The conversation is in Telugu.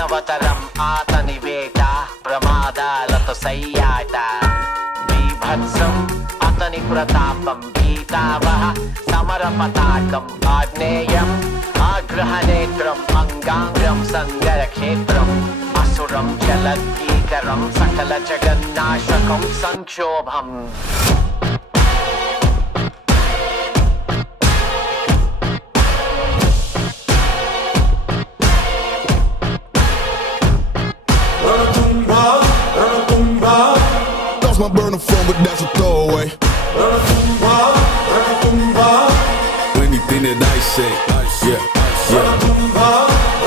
మానవతరం ఆతని వేట ప్రమాదాలతో సయ్యాట బీభత్సం అతని ప్రతాపం గీతావహ సమర పతాకం ఆగ్నేయం ఆగ్రహనేత్రం అంగాంగం సంగర క్షేత్రం అసురం జలద్గీకరం సకల జగన్నాశకం సంక్షోభం My burner phone, but that's a throwaway. Anything that I say, yeah, yeah.